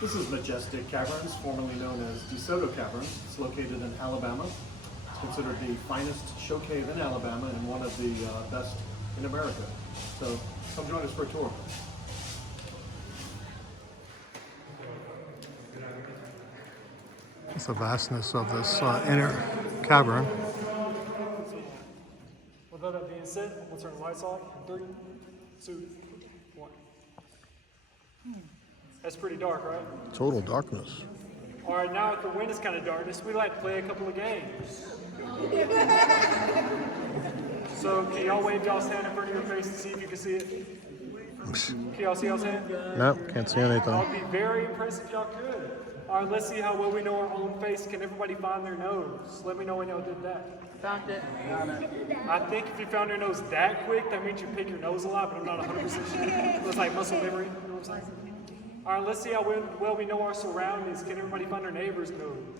This is Majestic Caverns, formerly known as DeSoto Caverns. It's located in Alabama. It's considered the finest show cave in Alabama and one of the best in America. So come join us for a tour. It's the vastness of this inner cavern. With that being said, we'll turn the lights off in 3, 2, 1. That's pretty dark, right? Total darkness. All right, now if the wind is kind of darkness, we like to play a couple of games. So can y'all wave y'all's hand in front of your face to see if you can see it? Can y'all see y'all's hand? Nope, can't see anything. I'll be very impressed if y'all could. All right, let's see how well we know our own face. Can everybody find their nose? Let me know when y'all did that. Found it. I think if you found your nose that quick, that means you pick your nose a lot, but I'm not 100% sure. It's like muscle memory, you know what I'm saying? All right, let's see how well we know our surroundings. Can everybody find their neighbor's nose?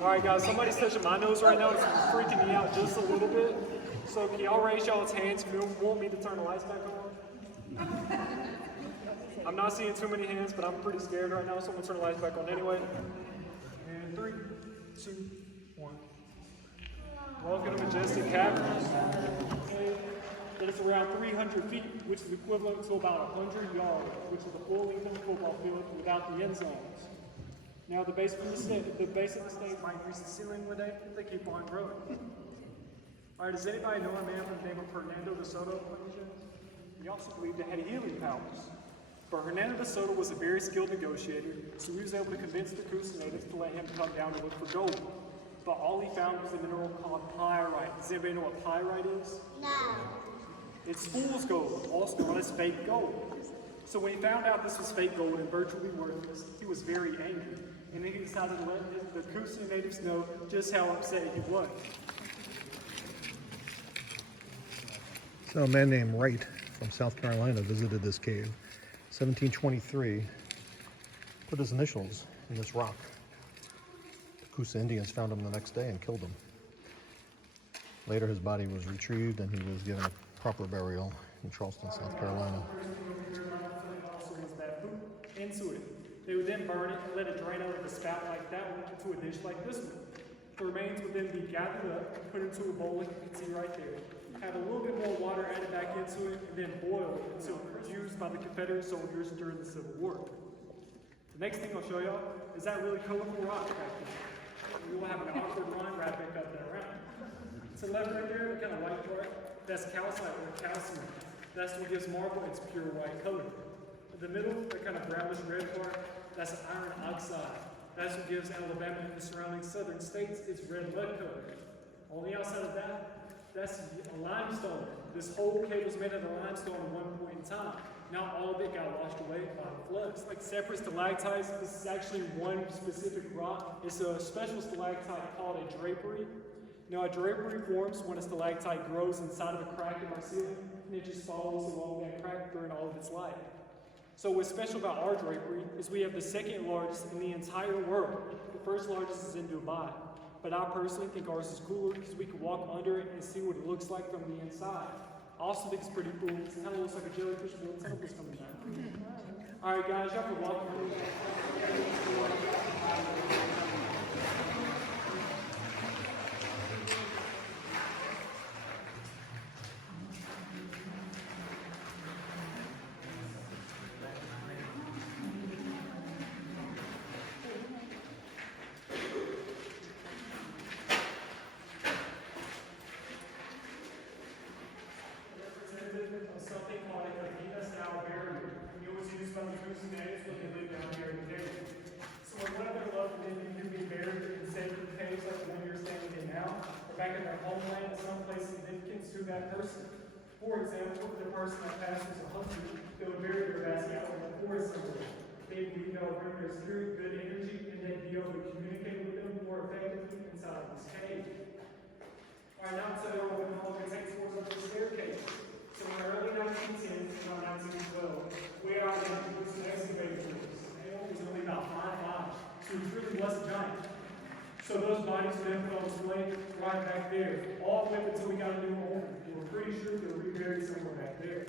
All right, guys, somebody's touching my nose right now. It's freaking me out just a little bit. So can y'all raise y'all's hands if you want me to turn the lights back on? I'm not seeing too many hands, but I'm pretty scared right now, so I'm gonna turn the lights back on anyway. And 3, 2, 1. Welcome to Majestic Caverns. It is around 300 feet, which is equivalent to about 100 yards, which is a full-length football field without the end zones. Now, the base of the stage might reach the ceiling one day if they keep on growing. All right, does anybody know a man by the name of Hernando de Soto? He also believed it had healing powers. But Hernando de Soto was a very skilled negotiator, so he was able to convince the Coosa natives to let him come down to look for gold. But all he found was a mineral called pyrite. Does anybody know what pyrite is? No. It's fool's gold, also known as fake gold. So when he found out this was fake gold and virtually worthless, he was very angry. And then he decided to let the Coosa natives know just how upset he was. So a man named Wright from South Carolina visited this cave. 1723, put his initials in this rock. The Coosa Indians found him the next day and killed him. Later his body was retrieved and he was given a proper burial in Charleston, South Carolina. Into it. They would then burn it and let it drain out of a spout like that one into a dish like this one. The remains would then be gathered up, put into a bowl like you can see right there. Have a little bit more water added back into it, and then boiled until it was used by the Confederate soldiers during the Civil War. The next thing I'll show y'all is that really colorful rock back there. We will have an awkward line right back up there around. To the left right there, the kind of white part, that's calcite or calcium. That's what gives marble its pure white color. In the middle, the kind of brownish red part, that's iron oxide. That's what gives Alabama and the surrounding southern states its red mud color. On the outside of that, that's a limestone. This whole cave was made out of limestone at one point in time. Now all of it got washed away by the floods. Like separate stalactites, this is actually one specific rock. It's a special stalactite called a drapery. Now a drapery forms when a stalactite grows inside of a crack in our ceiling, and it just follows along that crack during all of its life. So what's special about our drapery is we have the second largest in the entire world. The first largest is in Dubai. But I personally think ours is cooler because we can walk under it and see what it looks like from the inside. I also think it's pretty cool. It kind of looks like a jellyfish with little tentacles coming down. All right, guys, y'all can walk under it. Something called a cavern barrier. It was used by the Coosa natives when they lived down here in the desert. So when one of their loved ones could be buried in sacred caves like the one you're standing in now, or back in their homeland, someplace significant to that person. For example, if the person that passed was a hunter, they would bury their basket out in the forest somewhere. They'd be able to bring their spirit, good energy, and they'd be able to communicate with them more effectively inside of this cave. All right, now I'll tell you what we're going to take tours up the staircase. So in the early 1910s and around 1912, we are going to do some excavator tours. It was only about 5 miles, so it really was giant. So So those bodies were then put on display right back there, all the way up until we got a new owner. And we're pretty sure they're reburied somewhere back there.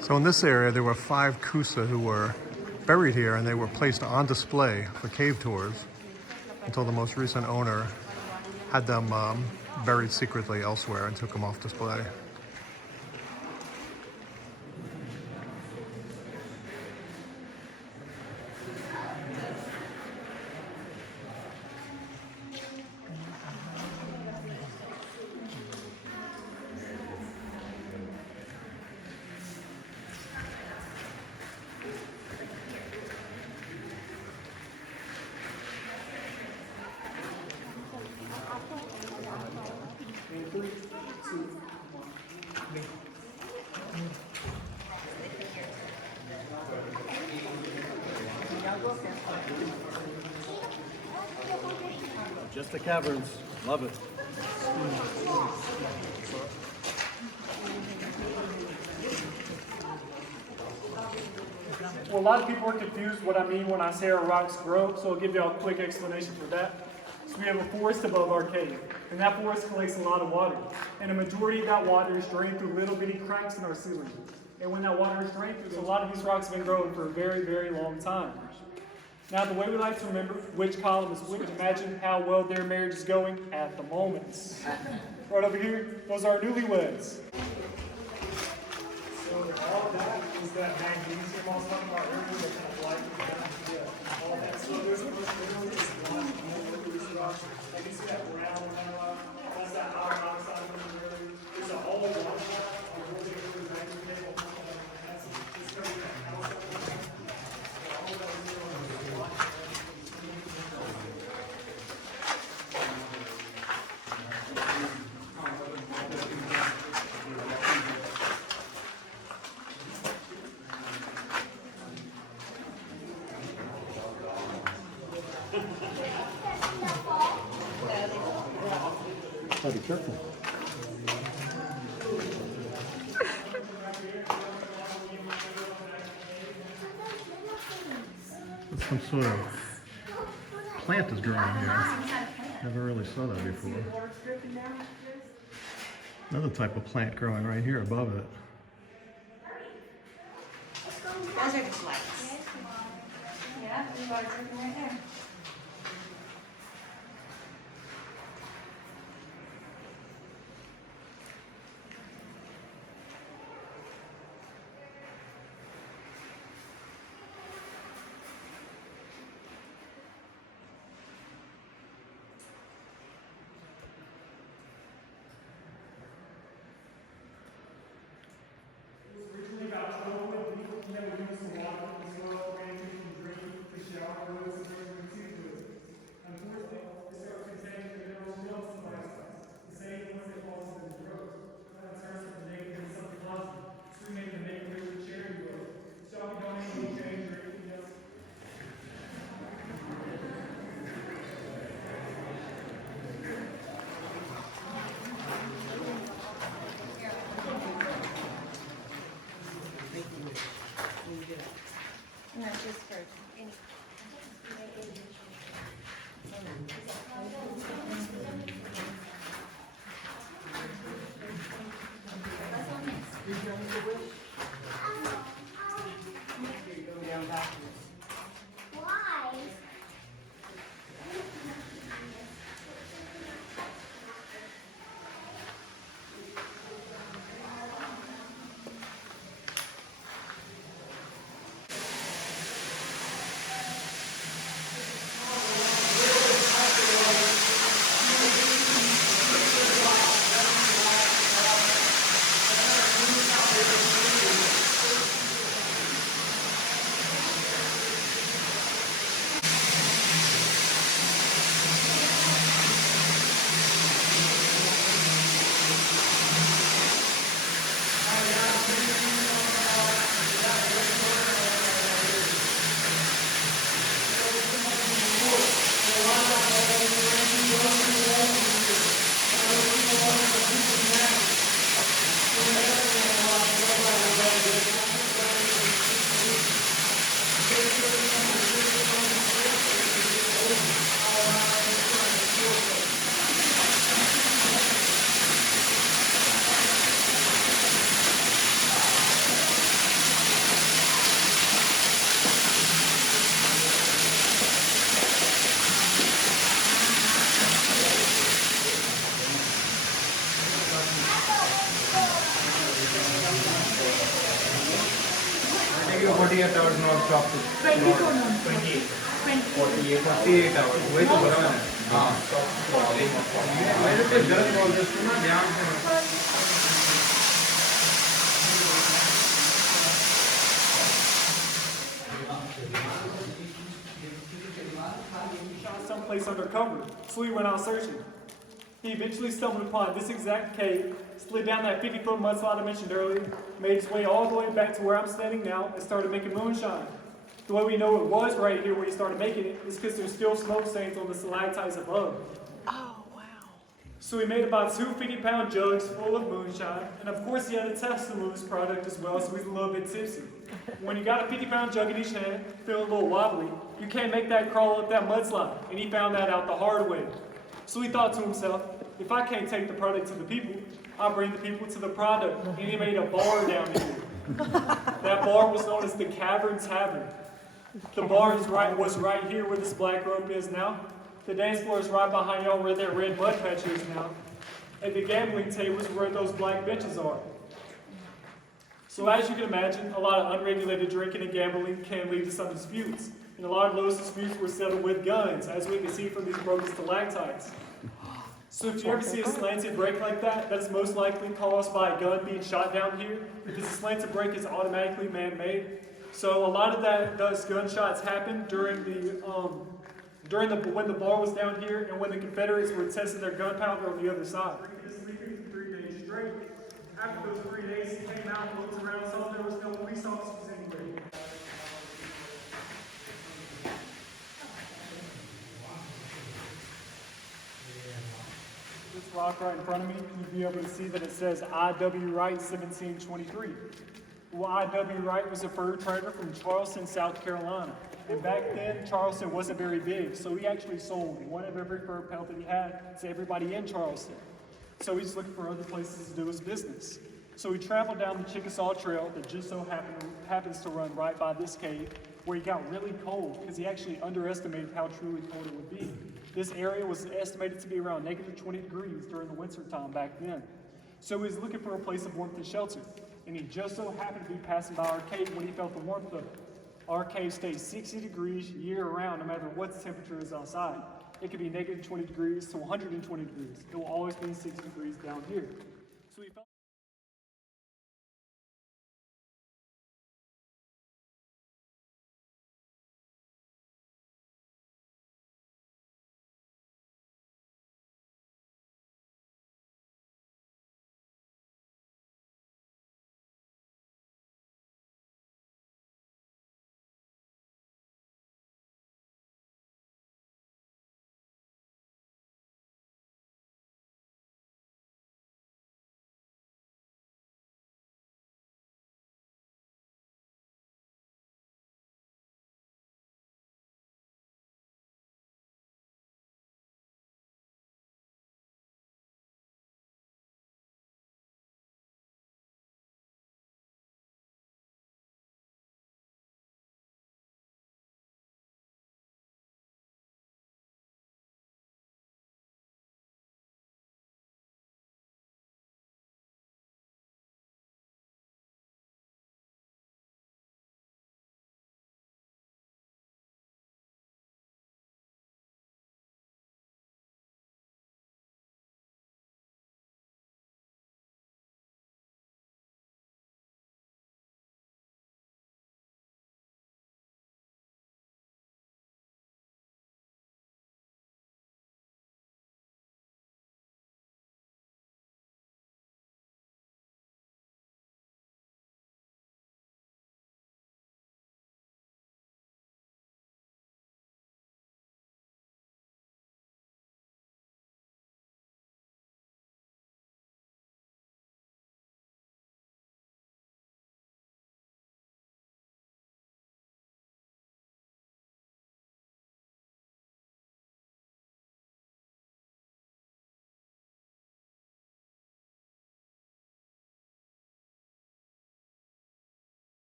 So in this area, there were 5 Kusa who were buried here, and they were placed on display for cave tours until the most recent owner had them buried secretly elsewhere and took them off display. And 3, 2, 1. Majestic Caverns. Love it. Well, a lot of people are confused what I mean when I say our rocks grow, so I'll give you a quick explanation for that. So we have a forest above our cave, and that forest collects a lot of water. And a majority of that water is drained through little bitty cracks in our ceiling. And when that water is drained through, so a lot of these rocks have been growing for a very, very long time. Now, the way we like to remember which column is which, imagine how well their marriage is going at the moment. Right over here, those are our newlyweds. So all of that is that magnesium I was talking about earlier that kind of lightens down all that. So there's a literally this one over these rocks. Like you see that brown on that rock? That's that iron oxide I mentioned earlier. There's a whole lot of that. We're going to go to the magnesium table. That's just going to be that calcium. All of that is going to be a lot. Oh, be careful. Some sort of plant is growing here. Never really saw that before. Another type of plant growing right here above it. Those are just lights. Yeah, there's water dripping right there. Originally about 12 foot deep, and then we used some water from the soil, ran into some drain, the shower rooms, and everything. See 48 hours non-stop. 24 non. 28. 20. 48 hours. वही तो बोला मैंने. हाँ. मेरे पे गलत बोल रहे सुना ध्यान से. Shot someplace undercover, so he went out searching. He eventually stumbled upon this exact cave, slid down that 50-foot mudslide I mentioned earlier, made his way all the way back to where I'm standing now, and started making moonshine. The way we know it was right here where he started making it is because there's still smoke stains on the stalactites above. Oh, wow. So he made about 2 50-pound jugs full of moonshine, and of course he had to test some of his product as well, so he's a little bit tipsy. When you got a 50-pound jug in each hand, feeling a little wobbly, you can't make that crawl up that mudslide, and he found that out the hard way. So he thought to himself, if I can't take the product to the people, I'll bring the people to the product, and he made a bar down here. That bar was known as the Tavern. The bar was right here where this black rope is now. The dance floor is right behind y'all where that red mud patch is now. And the gambling table is where those black benches are. So as you can imagine, a lot of unregulated drinking and gambling can lead to some disputes. And a lot of those disputes were settled with guns, as we can see from these broken stalactites. So if you ever see a slanted break like that, that is most likely caused by a gun being shot down here, because the slanted break is automatically man-made. So a lot of those gunshots happened during when the bar was down here and when the Confederates were testing their gunpowder on the other side. This is 3 days straight. After those 3 days, he came out and looked around, saw there was no police officers anywhere. This rock right in front of me, you'll be able to see that it says I.W. Wright 1723. Well, I.W. Wright was a fur trader from Charleston, South Carolina. And back then, Charleston wasn't very big, so he actually sold one of every fur pelt that he had to everybody in Charleston. So he's looking for other places to do his business. So he traveled down the Chickasaw Trail that just so happens to run right by this cave, where he got really cold because he actually underestimated how truly cold it would be. This area was estimated to be around negative 20 degrees during the winter time back then. So he was looking for a place of warmth and shelter. And he just so happened to be passing by our cave when he felt the warmth of it. Our cave stays 60 degrees year-round, no matter what the temperature is outside. It could be negative 20 degrees to 120 degrees. It will always be 60 degrees down here. So he felt